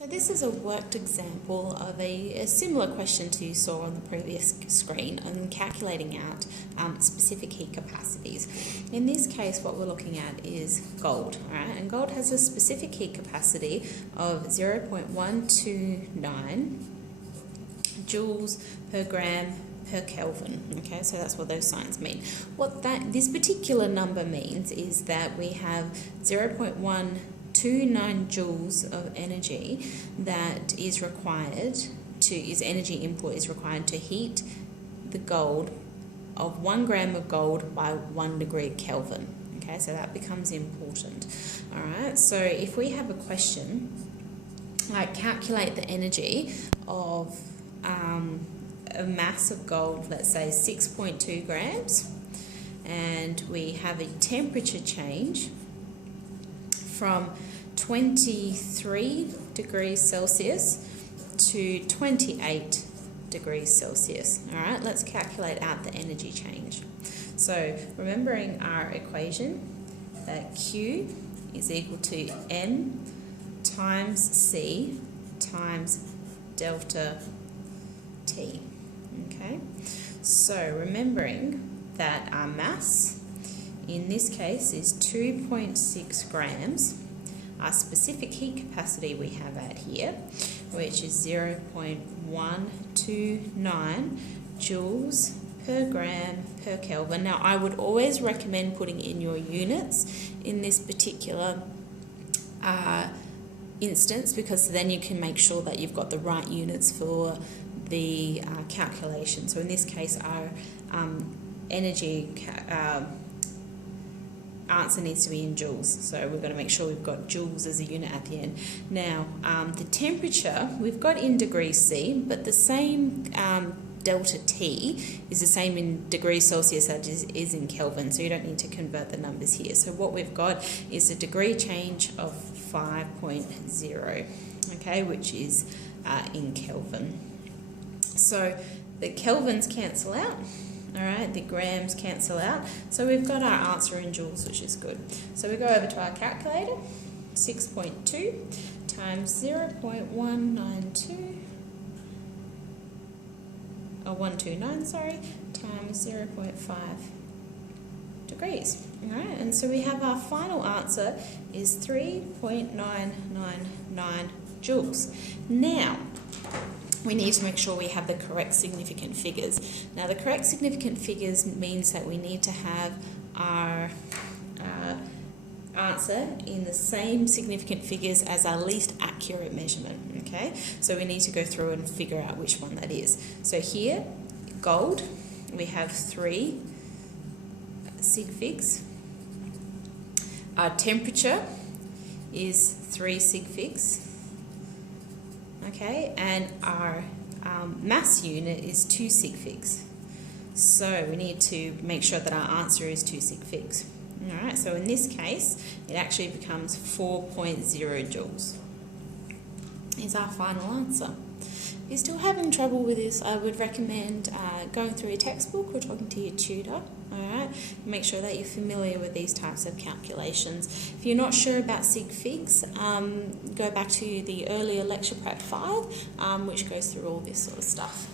So this is a worked example of a similar question to you saw on the previous screen on calculating out specific heat capacities. In this case, what we're looking at is gold, all right? And gold has a specific heat capacity of 0.129 joules per gram per Kelvin. Okay, so that's what those signs mean. What this particular number means is that we have 0.129 joules of energy that is required energy input is required to heat the gold of 1 gram of gold by 1 degree Kelvin. Okay, so that becomes important. All right, so if we have a question like calculate the energy of a mass of gold, let's say 6.2 grams, and we have a temperature change from 23 degrees Celsius to 28 degrees Celsius. All right, let's calculate out the energy change. So remembering our equation that Q is equal to N times C times delta T. Okay, so remembering that our mass in this case is 2.6 grams. Our specific heat capacity we have at here, which is 0.129 joules per gram per Kelvin. Now, I would always recommend putting in your units in this particular instance, because then you can make sure that you've got the right units for the calculation. So in this case, our energy answer needs to be in joules, so we've got to make sure we've got joules as a unit at the end. Now, the temperature we've got in degrees C, but the same delta T is the same in degrees Celsius as it is in Kelvin, so you don't need to convert the numbers here. So what we've got is a degree change of 5.0, okay, which is in Kelvin. So the Kelvins cancel out. All right, the grams cancel out. So we've got our answer in joules, which is good. So we go over to our calculator, 6.2 times 0.129, times 0.5 degrees. All right, and so we have our final answer is 3.999 joules. Now, we need to make sure we have the correct significant figures. Now, the correct significant figures means that we need to have our answer in the same significant figures as our least accurate measurement, okay? So we need to go through and figure out which one that is. So here, gold, we have 3 sig figs. Our temperature is 3 sig figs. Okay, and our mass unit is 2 sig figs. So we need to make sure that our answer is 2 sig figs. All right, so in this case, it actually becomes 4.0 joules. Is our final answer. If you're still having trouble with this, I would recommend going through your textbook or talking to your tutor. All right, make sure that you're familiar with these types of calculations. If you're not sure about sig figs, go back to the earlier lecture prep 5, which goes through all this sort of stuff.